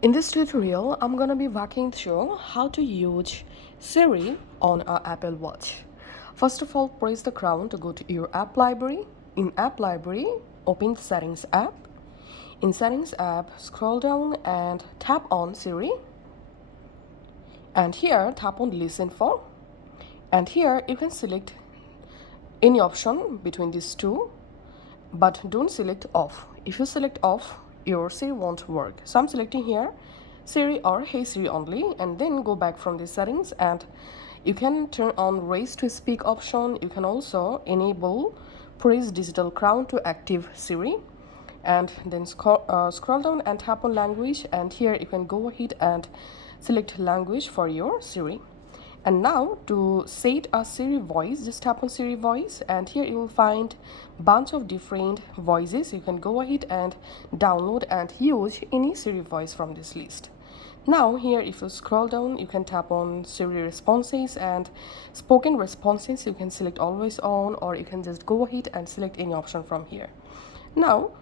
In this tutorial, I'm gonna be walking through how to use Siri on our Apple Watch. First of all, press the crown to go to your app library. In app library, open the settings app. In settings app, scroll down and tap on Siri. And here, tap on listen for. And here, you can select any option between these two, but don't select off. If you select off, your Siri won't work. So I'm selecting here Siri or Hey Siri only, and then go back from the settings and you can turn on raise to speak option. You can also enable press digital crown to active Siri, and then scroll down and tap on language, and here you can go ahead and select language for your Siri. And now to set a Siri voice, just tap on Siri voice, and here you will find bunch of different voices. You can go ahead and download and use any Siri voice from this list. Now here, if you scroll down, you can tap on Siri responses and spoken responses. You can select always on, or you can just go ahead and select any option from here. Now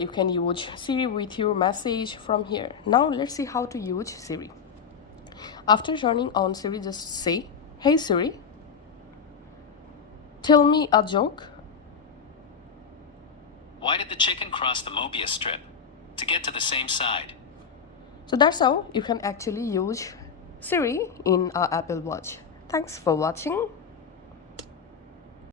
you can use Siri with your message from here. Now let's see how to use Siri. After turning on Siri, just say, Hey Siri, tell me a joke. Why did the chicken cross the Mobius strip? To get to the same side. So that's how you can actually use Siri in our Apple Watch. Thanks for watching.